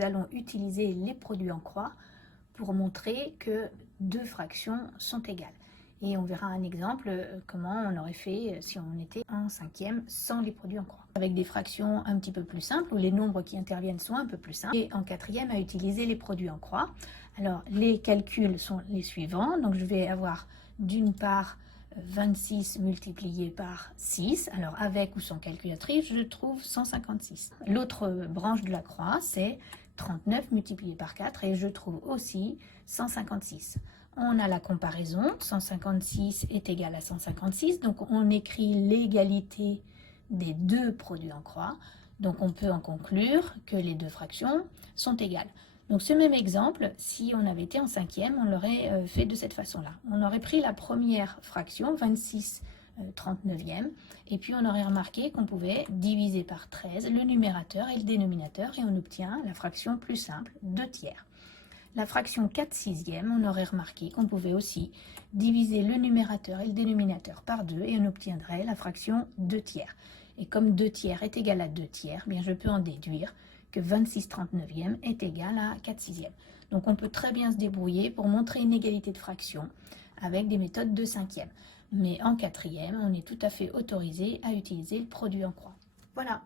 nous allons utiliser les produits en croix pour montrer que deux fractions sont égales. Et on verra un exemple comment on aurait fait si on était en cinquième sans les produits en croix. Avec des fractions un petit peu plus simples, où les nombres qui interviennent sont un peu plus simples. Et en quatrième, à utiliser les produits en croix. Alors, les calculs sont les suivants. Donc, je vais avoir d'une part 26 multiplié par 6. Alors, avec ou sans calculatrice, je trouve 156. L'autre branche de la croix, c'est 39 multiplié par 4 et je trouve aussi 156. On a la comparaison, 156 est égal à 156, donc on écrit l'égalité des deux produits en croix. Donc on peut en conclure que les deux fractions sont égales. Donc ce même exemple, si on avait été en cinquième, on l'aurait fait de cette façon-là. On aurait pris la première fraction, 26 39e, et puis on aurait remarqué qu'on pouvait diviser par 13 le numérateur et le dénominateur, et on obtient la fraction plus simple, 2 tiers. La fraction 4 sixièmes, on aurait remarqué qu'on pouvait aussi diviser le numérateur et le dénominateur par 2 et on obtiendrait la fraction 2 tiers. Et comme 2 tiers est égal à 2 tiers, bien je peux en déduire que 26 39e est égal à 4 sixièmes. Donc on peut très bien se débrouiller pour montrer une égalité de fractions avec des méthodes de cinquième. Mais en quatrième, on est tout à fait autorisé à utiliser le produit en croix. Voilà.